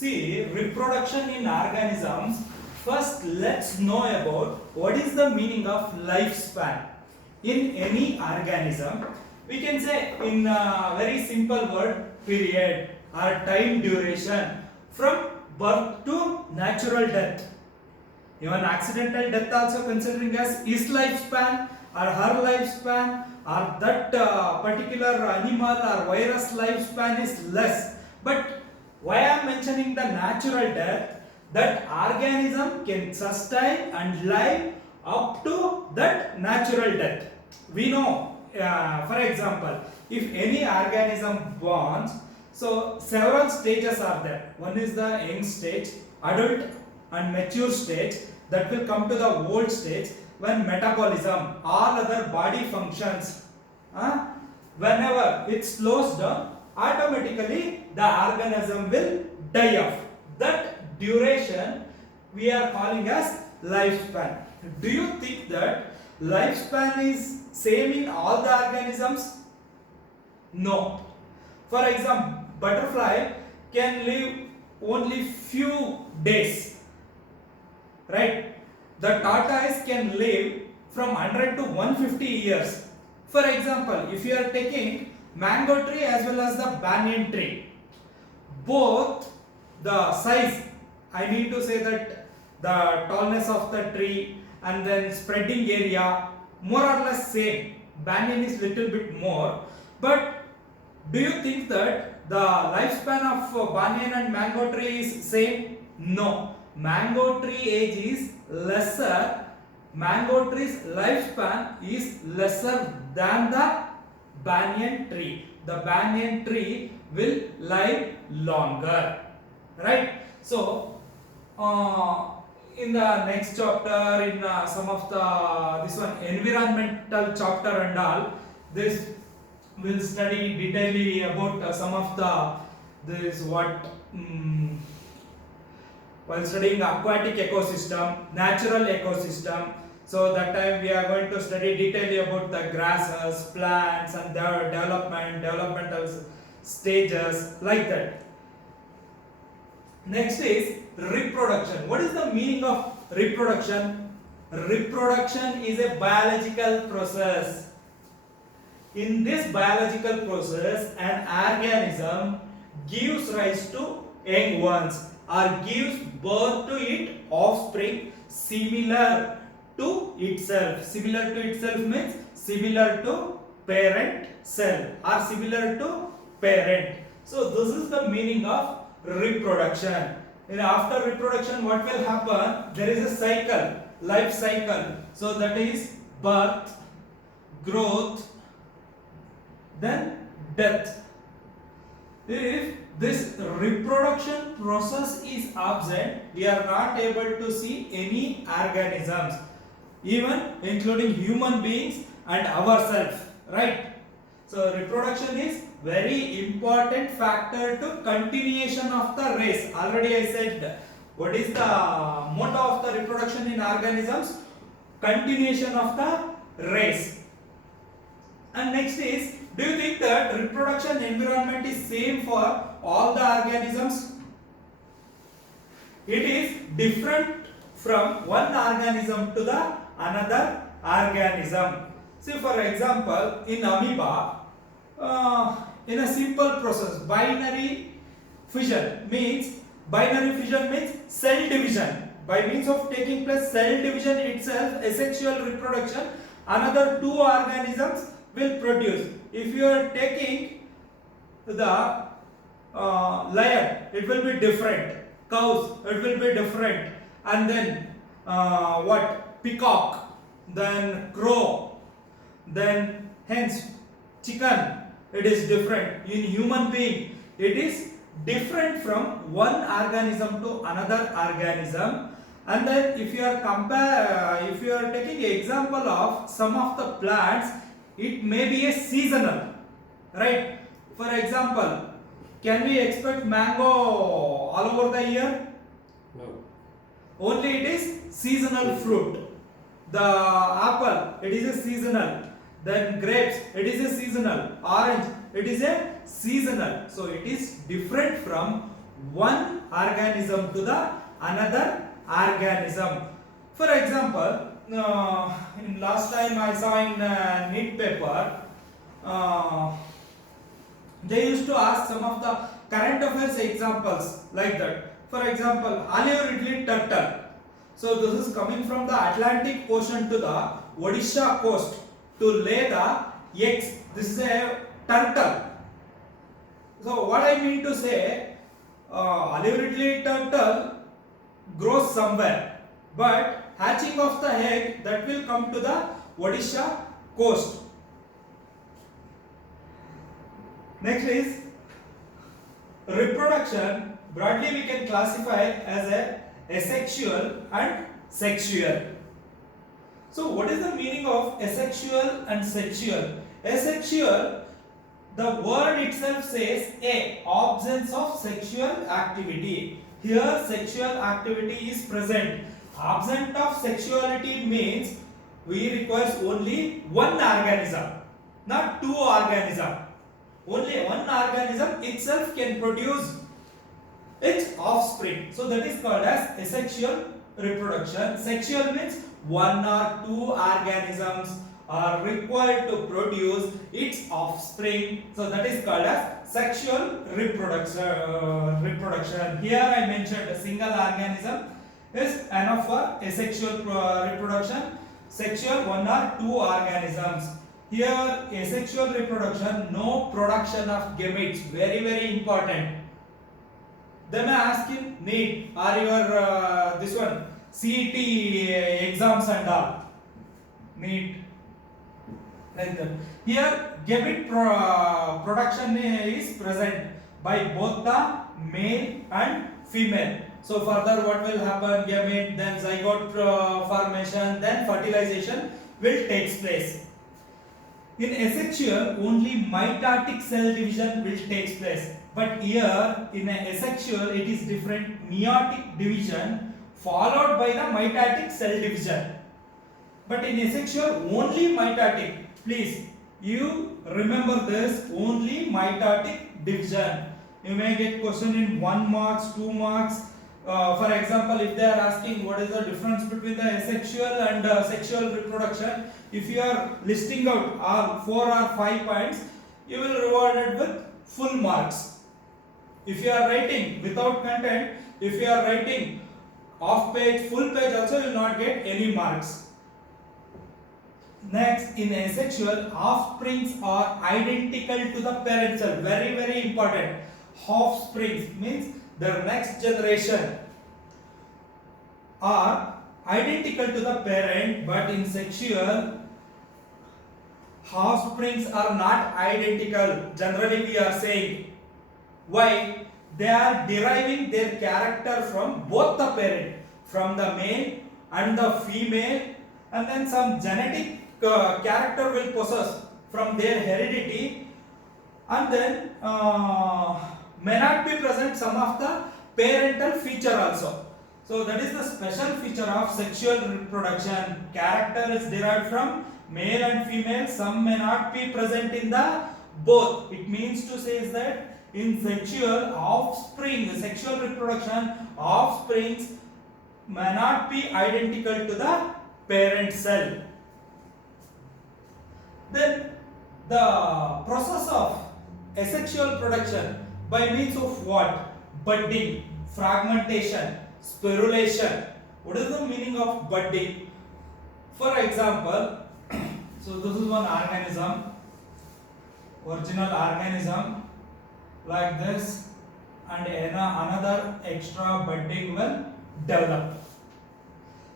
See, reproduction in organisms. First, let's know about what is the meaning of lifespan. In any organism, we can say in a very simple word, period or time duration from birth to natural death. Even accidental death also considering as his lifespan or her lifespan or that particular animal or virus lifespan is less. But why I am mentioning the natural death? That organism can sustain and live up to that natural death. We know, for example, if any organism borns, so several stages are there. One is the young stage, adult and mature stage, that will come to the old stage when metabolism, all other body functions, whenever it slows down, automatically the organism will die off. That duration we are calling as lifespan. Do you think that lifespan is same in all the organisms? No. For example, butterfly can live only few days, right? The tortoise can live from 100 to 150 years. For example, if you are taking mango tree as well as the banyan tree, both the size, I mean to say that the tallness of the tree and then spreading area more or less same. Banyan is little bit more, but do you think that the lifespan of banyan and mango tree is same? No. Mango tree age is lesser. Mango tree's lifespan is lesser than the banyan tree. The banyan tree will live longer, right? So in the next chapter, in some of the this one environmental chapter and all, this will study detailedly about some of the this what while studying aquatic ecosystem, natural ecosystem. So that time we are going to study detailedly about the grasses, plants and their developmental stages, like that. Next is reproduction. What is the meaning of reproduction? Reproduction is a biological process. In this biological process, an organism gives rise to young ones or gives birth to its offspring similar to itself. Similar to itself means similar to parent cell or similar to parent. So this is the meaning of reproduction. And after reproduction, what will happen? There is a cycle, life cycle. So that is birth, growth, then death. If this reproduction process is absent, we are not able to see any organisms, even including human beings and ourselves, right? So reproduction is very important factor to continuation of the race. Already I said what is the motto of the reproduction in organisms? Continuation of the race. And next is, do you think that reproduction environment is same for all the organisms? It is different from one organism to the another organism. See, for example, in amoeba, in a simple process, binary fission means cell division. By means of taking place cell division itself, asexual reproduction, another two organisms will produce. If you are taking the lion, it will be different. Cows, it will be different. And then peacock, then crow, then hence chicken, it is different. In human being, it is different from one organism to another organism. And then if you are taking example of some of the plants, it may be a seasonal, right? For example, can we expect mango all over the year? No. Only it is seasonal fruit. The apple, it is a seasonal. Then grapes, it is a seasonal. Orange, it is a seasonal. So it is different from one organism to the another organism. For example, in last time I saw in NEET paper, they used to ask some of the current affairs examples like that. For example, Olive Ridley turtle. So this is coming from the Atlantic Ocean to the Odisha coast to lay the eggs. This is a turtle. So what I mean to say, Olive Ridley turtle grows somewhere, but hatching of the egg that will come to the Odisha coast. Next is reproduction. Broadly we can classify as a asexual and sexual. So what is the meaning of asexual and sexual? Asexual, the word itself says a absence of sexual activity. Here sexual activity is present. Absent of sexuality means we require only one organism, not two organisms. Only one organism itself can produce its offspring. So that is called as asexual reproduction. Sexual means one or two organisms are required to produce its offspring. So that is called as sexual reproduction. Here I mentioned a single organism is enough for asexual reproduction. Sexual, one or two organisms. Here asexual reproduction, no production of gametes. Very very important. Then I ask in NEET or your this one CET exams and all. NEET like that. Here gamete production is present by both the male and female. So further what will happen? Gamete, then zygote formation, then fertilization will take place. In asexual, only mitotic cell division will take place. But here in asexual, it is different. Meiotic division followed by the mitotic cell division. But in asexual, only mitotic. Please, you remember this. Only mitotic division. You may get question in 1 marks, 2 marks. For example, if they are asking what is the difference between the asexual and sexual reproduction, if you are listing out all 4 or 5 points, you will be rewarded with full marks. If you are writing without content, if you are writing off page, full page also, you will not get any marks. Next, in asexual, offsprings are identical to the parent cell. Very very important. Offsprings means the next generation are identical to the parent, but in sexual, offsprings are not identical. Generally we are saying. Why? They are deriving their character from both the parent, from the male and the female, and then some genetic character will possess from their heredity, and then may not be present some of the parental feature also. So that is the special feature of sexual reproduction. Character is derived from male and female. Some may not be present in the both. It means to say is that in sexual offspring, sexual reproduction, offsprings may not be identical to the parent cell. Then the process of asexual production by means of what? Budding, fragmentation, sporulation. What is the meaning of budding? For example, so this is one organism, original organism like this, and another extra budding will develop.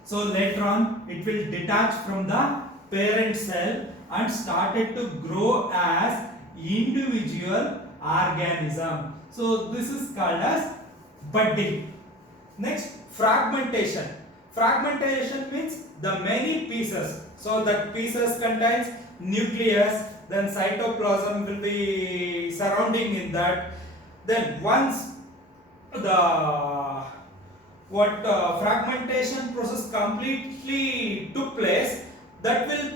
So later on it will detach from the parent cell and started to grow as individual organism. So this is called as budding. Next, fragmentation. Fragmentation means the many pieces. So that pieces contains nucleus, then cytoplasm will be surrounding in that. Then once the fragmentation process completely took place, that will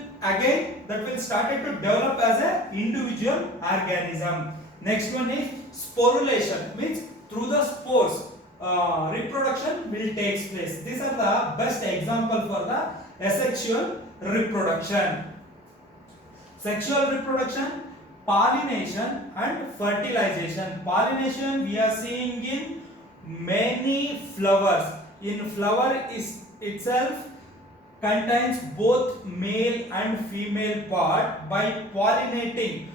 started to develop as a individual organism. Next one is sporulation, means through through the spores reproduction will take place. These are the best example for the asexual reproduction. Sexual reproduction, pollination and fertilization. Pollination we are seeing in many flowers. In flower is itself contains both male and female part. By pollinating,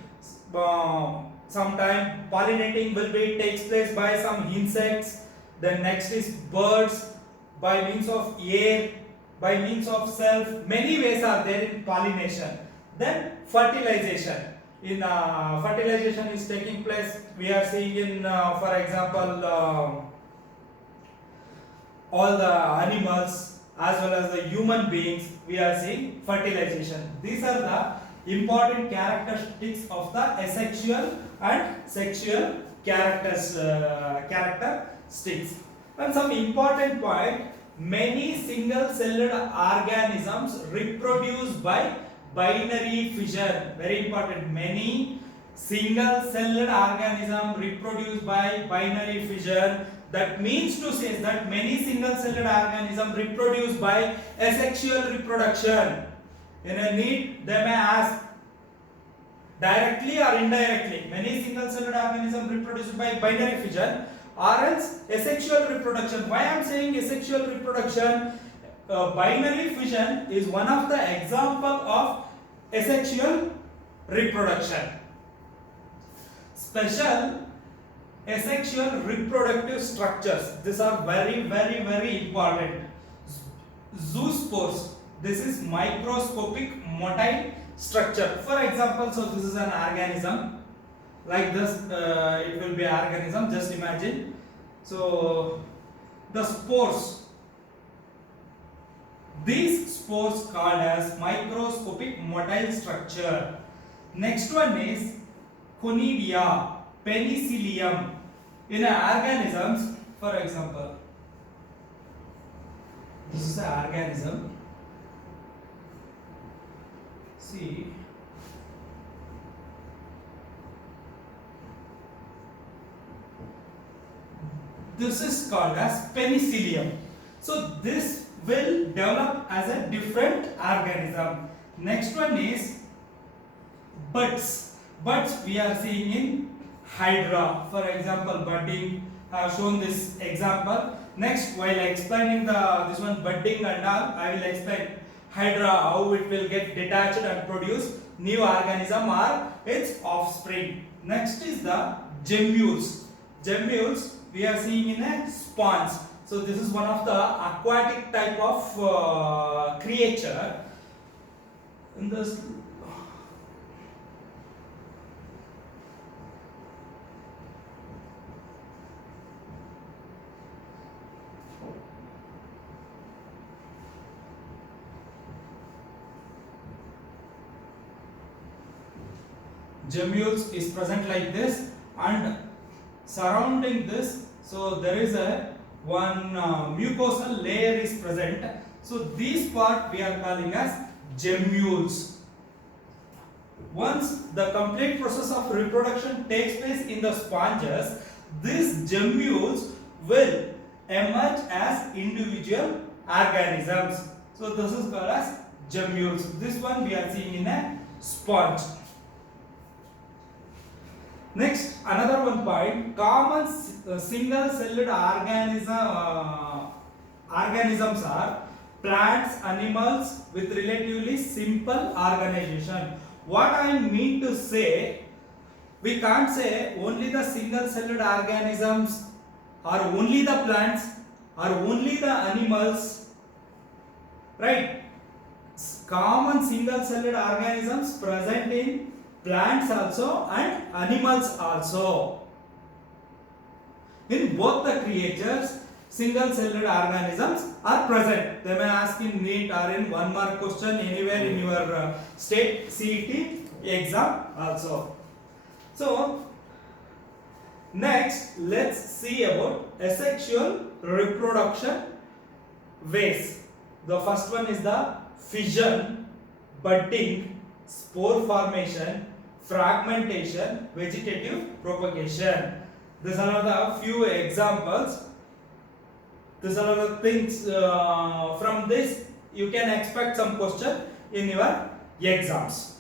sometime pollinating will be takes place by some insects. Then next is birds, by means of air, by means of self. Many ways are there in pollination. Then fertilization. In fertilization is taking place. We are seeing in, for example, all the animals as well as the human beings. We are seeing fertilization. These are the important characteristics of the asexual and sexual characteristics. And some important point: many single-celled organisms reproduce by binary fission. Very important. Many single-celled organisms reproduce by binary fission. That means to say that many single-celled organisms reproduce by asexual reproduction. In a need, they may ask directly or indirectly. Many single-celled organisms reproduce by binary fission or else asexual reproduction. Why I am saying asexual reproduction? Binary fission is one of the example of asexual reproduction. Special asexual reproductive structures. These are very important. Zoospores. This is microscopic motile structure. For example, so this is an organism. Like this, it will be an organism. Just imagine. So the spores. These spores called as microscopic motile structure. Next one is Conivia, Penicillium. In organisms, for example, this is an organism. See, this is called as Penicillium. So this will develop as a different organism. Next one is buds. Buds we are seeing in Hydra. For example, budding. I have shown this example. Next, while explaining this one budding and all, I will explain Hydra, how it will get detached and produce new organism or its offspring. Next is the gemmules. Gemmules we are seeing in a sponge. So this is one of the aquatic type of creature. In this gemmules is present like this, and surrounding this, so there is a one mucosal layer is present. So this part we are calling as gemmules. Once the complete process of reproduction takes place in the sponges, these gemmules will emerge as individual organisms. So this is called as gemmules. This one we are seeing in a sponge. Next, another one point: common single-celled organisms are plants, animals with relatively simple organization. What I mean to say, we can't say only the single-celled organisms, or only the plants, or only the animals, right? Common single-celled organisms present in plants also and animals also. In both the creatures, single-celled organisms are present. They may ask in NEET or in one mark question anywhere in your state CET exam also. So next, let's see about asexual reproduction ways. The first one is the fission, budding, spore formation, fragmentation, vegetative propagation. These are the few examples. These are the things from this you can expect some question in your exams.